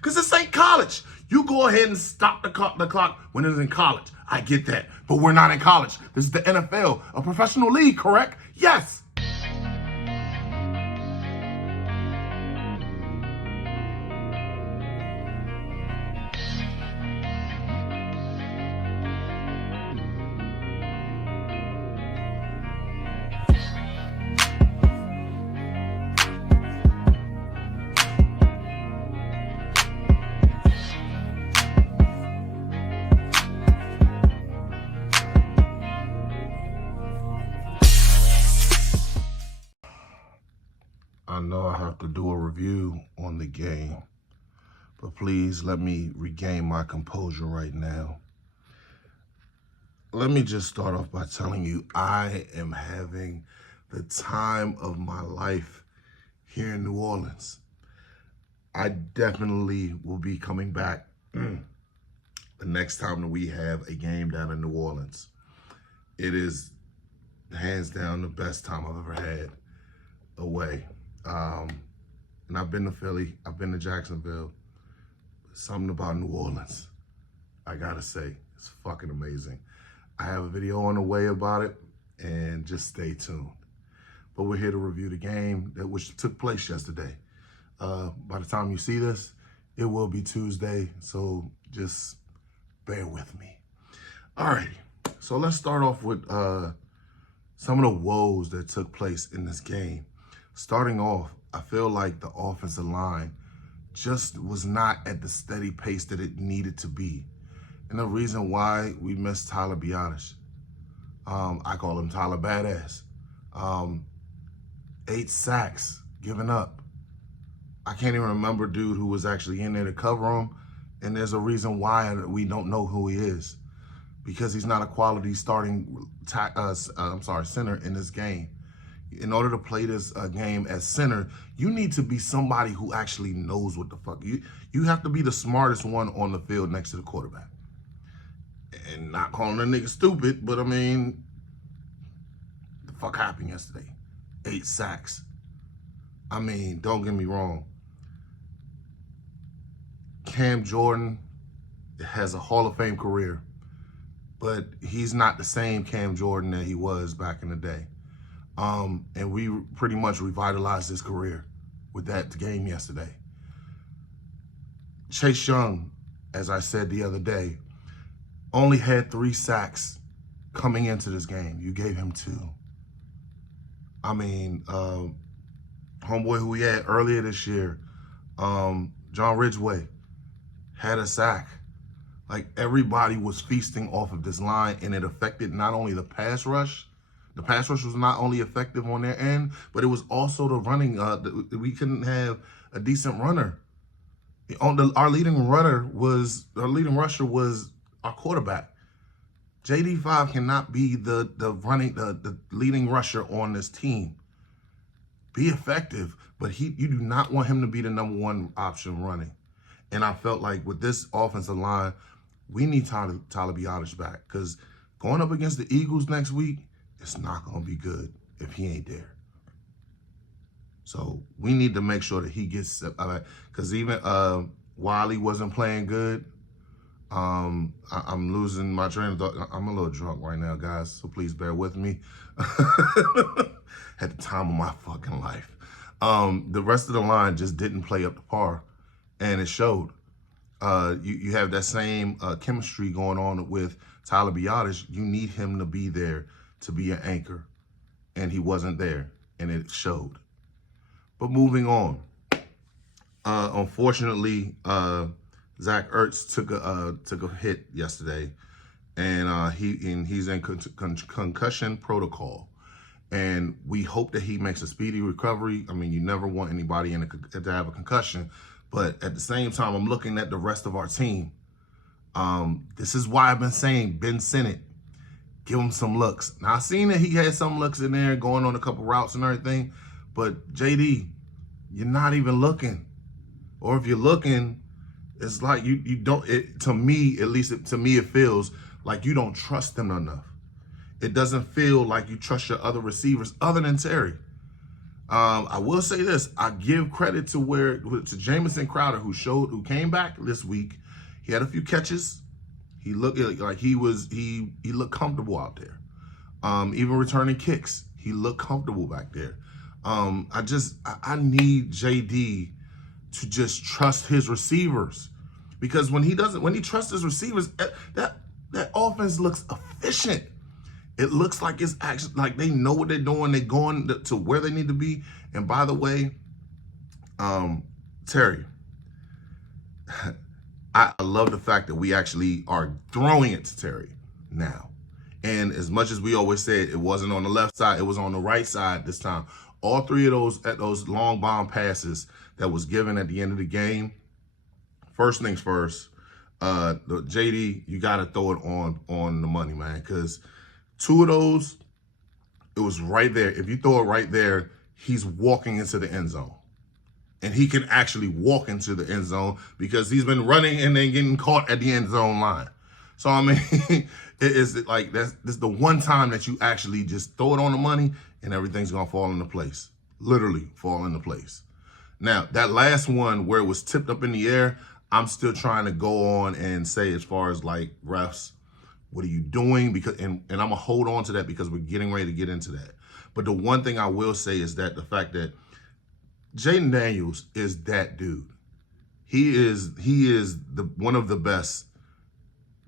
Because this ain't college. You go ahead and stop the clock when it's in college. I get that. But we're not in college. This is the NFL, a professional league, correct? Yes. I know I have to do a review on the game, but please let me regain my composure right now. Let me just start off by telling you I am having the time of my life here in New Orleans. I definitely will be coming back the next time that we have a game down in New Orleans. It is hands down the best time I've ever had away. And I've been to Philly, I've been to Jacksonville. Something about New Orleans, I gotta say, it's fucking amazing. I have a video on the way about it, and just stay tuned. But we're here to review the game which took place yesterday. By the time you see this, it will be Tuesday, so just bear with me. Alrighty, so let's start off with some of the woes that took place in this game. Starting off, I feel like the offensive line just was not at the steady pace that it needed to be. And the reason why we missed Tyler Biadasz, I call him Tyler Badass. 8 sacks given up. I can't even remember dude who was actually in there to cover him. And there's a reason why we don't know who he is. Because he's not a quality starting center in this game. In order to play this game as center, you need to be somebody who actually knows what the fuck. You have to be the smartest one on the field next to the quarterback. And not calling a nigga stupid, but I mean, the fuck happened yesterday? 8 sacks. I mean, don't get me wrong. Cam Jordan has a Hall of Fame career, but he's not the same Cam Jordan that he was back in the day. And we pretty much revitalized his career with that game yesterday. Chase Young, as I said the other day, only had 3 sacks coming into this game. You gave him 2. I mean, homeboy who we had earlier this year, John Ridgeway, had a sack. Like, everybody was feasting off of this line, and it affected not only the pass rush. The pass rush was not only effective on their end, but it was also the running. We couldn't have a decent runner. Our leading rusher was our quarterback. JD5 cannot be the leading rusher on this team. Be effective, but you do not want him to be the #1 option running. And I felt like with this offensive line, we need Tyler Biadasz back, because going up against the Eagles next week, it's not going to be good if he ain't there. So we need to make sure that he gets, because even Wiley wasn't playing good. I'm losing my train of thought. I'm a little drunk right now, guys, so please bear with me. Had the time of my fucking life. The rest of the line just didn't play up to par, and it showed. You have that same chemistry going on with Tyler Biadasz. You need him to be there to be an anchor, and he wasn't there, and it showed. But moving on, unfortunately, Zach Ertz took a hit yesterday, and he's in concussion protocol, and we hope that he makes a speedy recovery. I mean, you never want anybody to have a concussion, but at the same time, I'm looking at the rest of our team. This is why I've been saying Ben Sinnott, give him some looks. Now, I've seen that he had some looks in there going on a couple routes and everything, but JD, you're not even looking. Or if you're looking, it's like you don't, to me, at least to me, it feels like you don't trust them enough. It doesn't feel like you trust your other receivers other than Terry. I will say this. I give credit to Jamison Crowder, who came back this week. He had a few catches. He looked like he looked comfortable out there. Even returning kicks, he looked comfortable back there. I need JD to just trust his receivers, because when he trusts his receivers, that offense looks efficient. It looks like it's actually like they know what they're doing. They're going to where they need to be. And by the way, Terry, I love the fact that we actually are throwing it to Terry now. And as much as we always said it wasn't on the left side, it was on the right side this time. All three of those long bomb passes that was given at the end of the game. First things first, the JD, you got to throw it on the money, man, because two of those, it was right there. If you throw it right there, he's walking into the end zone. And he can actually walk into the end zone because he's been running and then getting caught at the end zone line. So, I mean, it is like this is the one time that you actually just throw it on the money and everything's going to fall into place. Literally fall into place. Now, that last one where it was tipped up in the air, I'm still trying to go on and say, as far as like refs, what are you doing? Because and I'm going to hold on to that because we're getting ready to get into that. But the one thing I will say is that the fact that Jayden Daniels is that dude. He is one of the best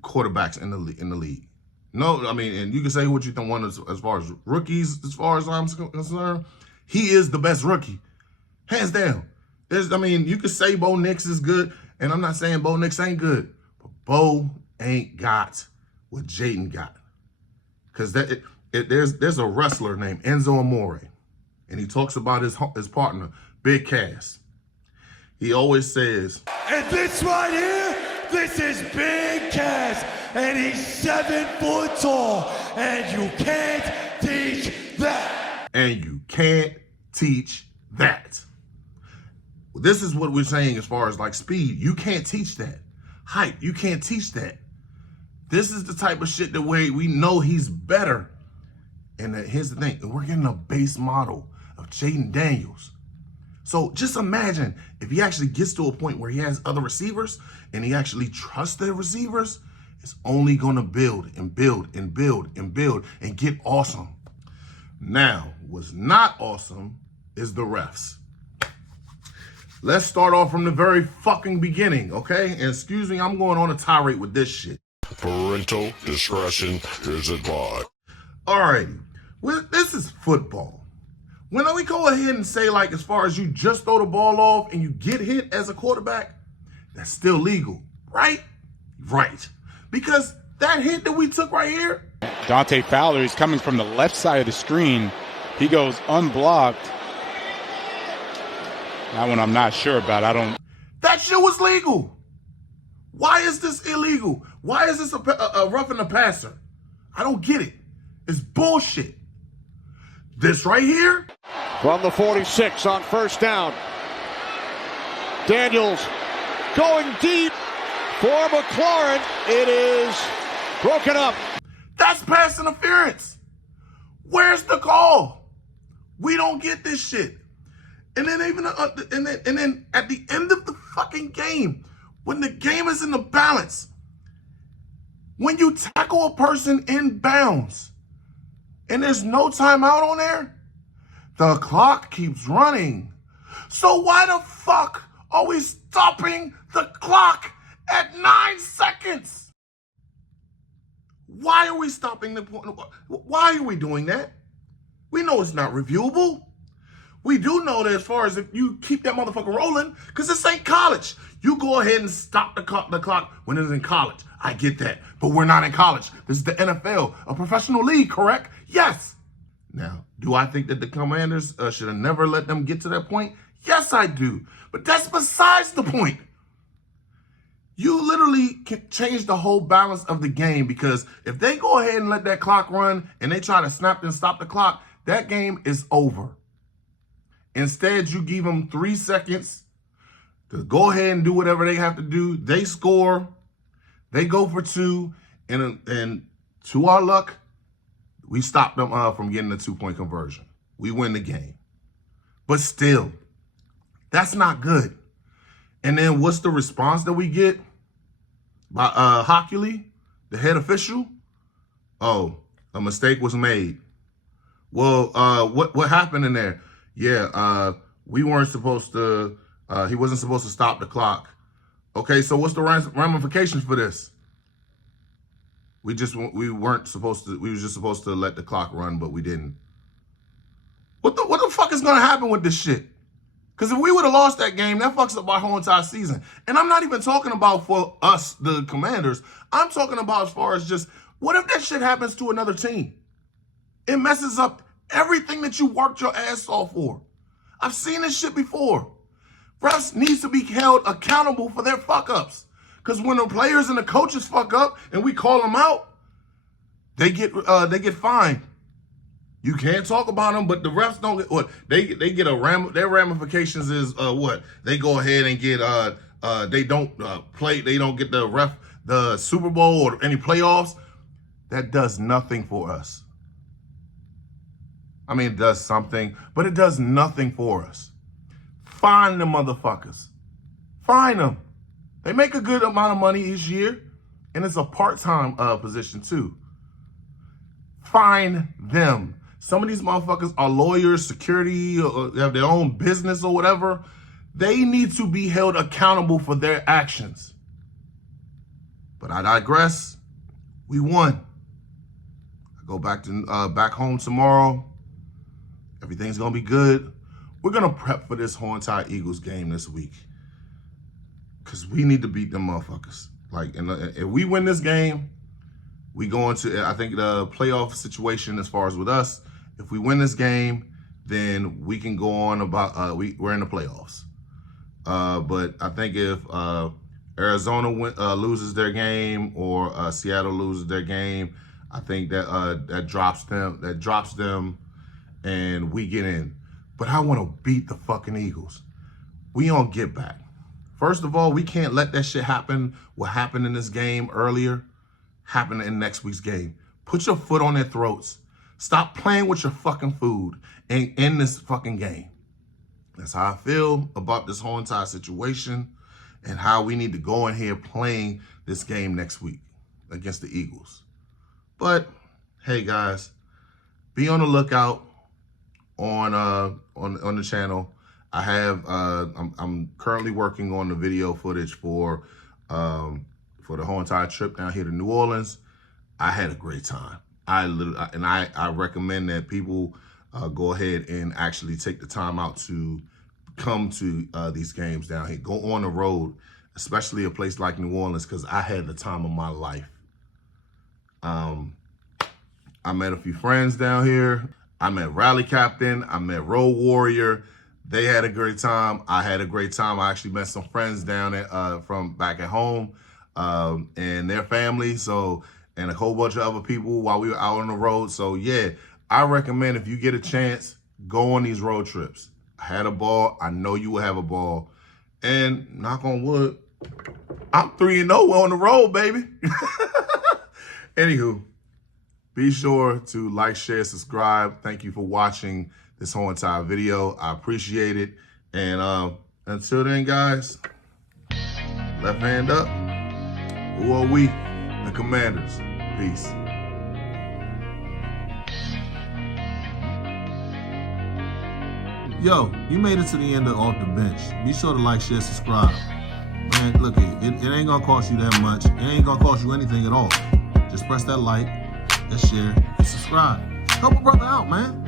quarterbacks in the league. No, I mean, and you can say what you want as far as rookies, as far as I'm concerned. He is the best rookie, hands down. You could say Bo Nix is good, and I'm not saying Bo Nix ain't good, but Bo ain't got what Jayden got. Because there's a wrestler named Enzo Amore, and he talks about his partner, Big Cass. He always says, and this right here, this is Big Cass, and he's 7 foot tall, and you can't teach that. And you can't teach that. This is what we're saying as far as like speed. You can't teach that. Height, you can't teach that. This is the type of shit that we know he's better. And here's the thing, we're getting a base model of Jayden Daniels. So just imagine if he actually gets to a point where he has other receivers and he actually trusts their receivers, it's only going to build and build and build and build and get awesome. Now, what's not awesome is the refs. Let's start off from the very fucking beginning, okay? And excuse me, I'm going on a tirade with this shit. Parental discretion is advised. Alrighty, well, this is football. When we go ahead and say, like, as far as you just throw the ball off and you get hit as a quarterback, that's still legal, right? Right. Because that hit that we took right here. Dante Fowler is coming from the left side of the screen. He goes unblocked. That one I'm not sure about. That shit was legal. Why is this illegal? Why is this a roughing the passer? I don't get it. It's bullshit. This right here. From the 46 on first down. Daniels going deep for McLaurin. It is broken up. That's pass interference. Where's the call? We don't get this shit. And then and then at the end of the fucking game, when the game is in the balance, when you tackle a person in bounds and there's no timeout on there, the clock keeps running. So why the fuck are we stopping the clock at 9 seconds? Why are we stopping the point? Why are we doing that? We know it's not reviewable. We do know that as far as if you keep that motherfucker rolling, because this ain't college. You go ahead and stop the clock when it's in college. I get that. But we're not in college. This is the NFL, a professional league, correct? Yes. Now, do I think that the Commanders should have never let them get to that point? Yes, I do. But that's besides the point. You literally can change the whole balance of the game, because if they go ahead and let that clock run and they try to snap and stop the clock, that game is over. Instead, you give them 3 seconds to go ahead and do whatever they have to do. They score. They go for 2. And to our luck, we stop them from getting a 2-point conversion. We win the game. But still, that's not good. And then what's the response that we get? By Hockley, the head official? Oh, a mistake was made. Well, what happened in there? Yeah, we weren't supposed to, he wasn't supposed to stop the clock. Okay, so what's the ramifications for this? We were just supposed to let the clock run, but we didn't. What the fuck is gonna happen with this shit? Because if we would have lost that game, that fucks up our whole entire season. And I'm not even talking about for us, the Commanders. I'm talking about as far as just, what if that shit happens to another team? It messes up everything that you worked your ass off for. I've seen this shit before. Refs needs to be held accountable for their fuck-ups. Because when the players and the coaches fuck up and we call them out, they get fined. You can't talk about them, but the refs don't get what they get their ramifications is what they go ahead and get they don't play, they don't get the Super Bowl or any playoffs. That does nothing for us. I mean, it does something, but it does nothing for us. Fine them motherfuckers. Fine them. They make a good amount of money each year, and it's a part-time position too. Fine them. Some of these motherfuckers are lawyers, security, or have their own business or whatever. They need to be held accountable for their actions. But I digress. We won. I go back home tomorrow. Everything's gonna be good. We're gonna prep for this whole entire Eagles game this week, cause we need to beat them motherfuckers. Like, and if we win this game, we go into, I think, the playoff situation as far as with us. If we win this game, then we can go on about, we're in the playoffs. But I think if Arizona loses their game or Seattle loses their game, I think that that drops them and we get in. But I want to beat the fucking Eagles. We on get back. First of all, we can't let that shit happen. What happened in this game earlier happen in next week's game. Put your foot on their throats. Stop playing with your fucking food and end this fucking game. That's how I feel about this whole entire situation and how we need to go in here playing this game next week against the Eagles. But hey guys, be on the lookout on the channel. I have I'm currently working on the video footage for the whole entire trip down here to New Orleans. I had a great time. I recommend that people go ahead and actually take the time out to come to these games down here. Go on the road, especially a place like New Orleans, because I had the time of my life. I met a few friends down here. I met Rally Captain. I met Road Warrior. They had a great time. I had a great time. I actually met some friends down at, from back at home and their family. So, and a whole bunch of other people while we were out on the road. So yeah, I recommend if you get a chance, go on these road trips. I had a ball. I know you will have a ball. And knock on wood, I'm 3-0 on the road, baby. Anywho, be sure to like, share, subscribe. Thank you for watching this whole entire video. I appreciate it. And until then, guys, left hand up. Who are we? The Commanders. Peace. Yo, you made it to the end of Off the Bench. Be sure to like, share, subscribe. Man, look, it ain't gonna cost you that much. It ain't gonna cost you anything at all. Just press that like, that share, and subscribe. Help a brother out, man.